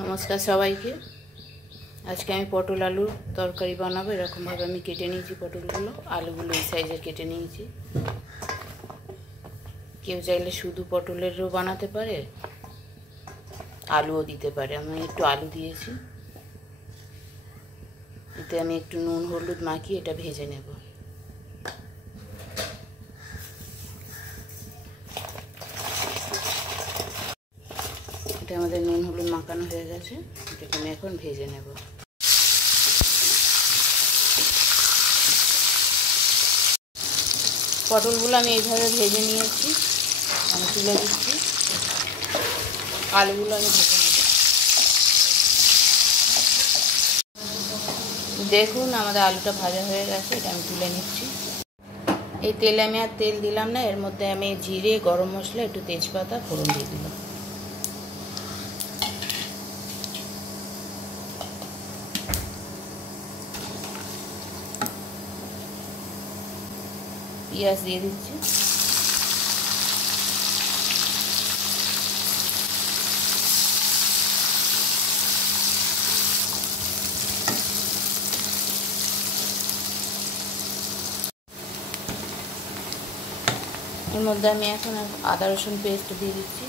নমস্কার সবাইকে। আজকে আমি পটল আলুর তরকারি বানাবো। এরকমভাবে আমি কেটে নিয়েছি পটলগুলো, আলুগুলো এই সাইজের কেটে নিয়েছি। কেউ চাইলে শুধু পটলেরও বানাতে পারে, আলুও দিতে পারে। আমি একটু আলু দিয়েছি। এতে আমি একটু নুন হলুদ মাখিয়ে এটা ভেজে নেব। এটা আমাদের নুন হলুদ মাখানো হয়ে গেছে। এটাকে আমি এখন ভেজে নেব। পটলগুলো আমি এইভাবে ভেজে নিয়েছি, আমি তুলে দিচ্ছি। আলুগুলো আমি ভেজে নেব। দেখুন আমাদের আলুটা ভাজা হয়ে গেছে, এটা আমি তুলে নিচ্ছি। এই তেলে আমি আর তেল দিলাম না, এর মধ্যে আমি জিরে, গরম মশলা, একটু তেজপাতা ফোড়ন দিয়ে দিলাম। পেঁয়াজ দিয়ে দিচ্ছি। এর মধ্যে আমি এখন আদা রসুন পেস্ট দিয়ে দিচ্ছি।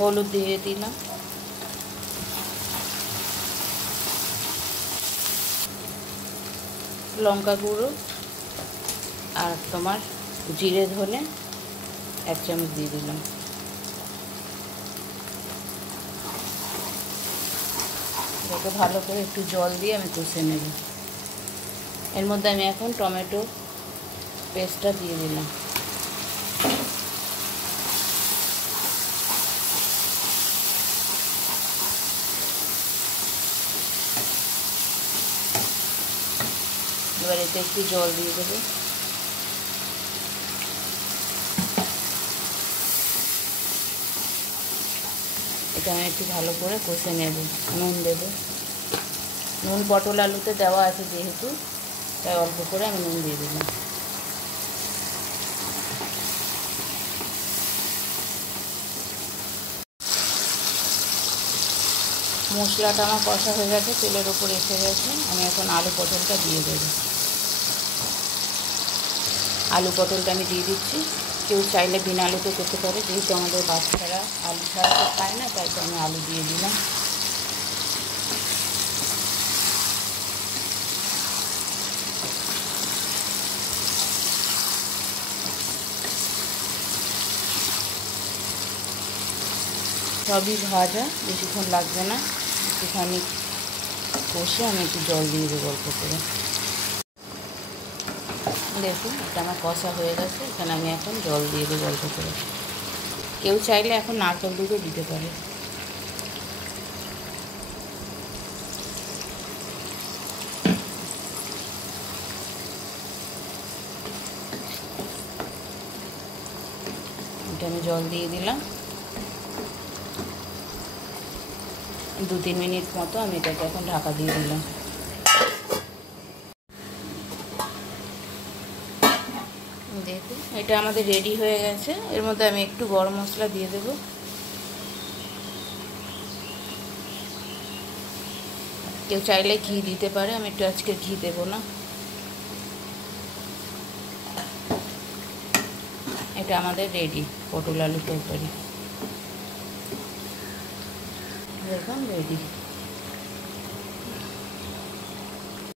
হলুদ দিয়ে দিলাম। লঙ্কা গুঁড়ো আর তোমার জিরে ধনে 1 চামচ দিয়ে দিলাম। এটাকে ভালো করে একটু জল দিয়ে আমি কষে নেব। এর মধ্যে আমি এখন টমেটো পেস্টটা দিয়ে দিলাম। এবার এতে একটু জল দিয়ে দেবো। এটা আমি একটু ভালো করে কষে নেব। নুন দেব। নুন পটল আলুতে দেওয়া আছে যেহেতু, তাই অল্প করে আমি নুন দিয়ে দিলাম। মশলাটা আমার কষা হয়ে গেছে, তেলের ওপর এসে গেছে। আমি এখন আলু পটলটা দিয়ে দেব। আলু পটলটা আমি দিয়ে দিচ্ছি। কেউ চাইলে বিনা আলুতে করতে পারে, যেহেতু আমাদের বাচ্চারা আলু ছাড়া তো খায় না, তাই তো আমি আলু দিয়ে দিলাম। সবই ভাজা, বেশিক্ষণ লাগবে না। একটুখানি কষে আমি একটু জল দিয়ে দেবো অল্প করে। দেখুন এটা আমার কষা হয়ে গেছে। এখানে আমি এখন জল দিয়ে দেবো অল্প করে। কেউ চাইলে এখন নারকেল দুধও দিতে পারে। এটা আমি জল দিয়ে দিলাম। 2-3 মিনিট মতো আমি এটাকে এখন ঢাকা দিয়ে দিলাম। দেখুন এটা আমাদের রেডি হয়ে গেছে। এর মধ্যে আমি একটু গরম মশলা দিয়ে দেব। কেউ চাইলে ঘি দিতে পারে, আমি একটু আজকে ঘি দেব না। এটা আমাদের রেডি পটল আলু তরকারি। দেখুন রেডি।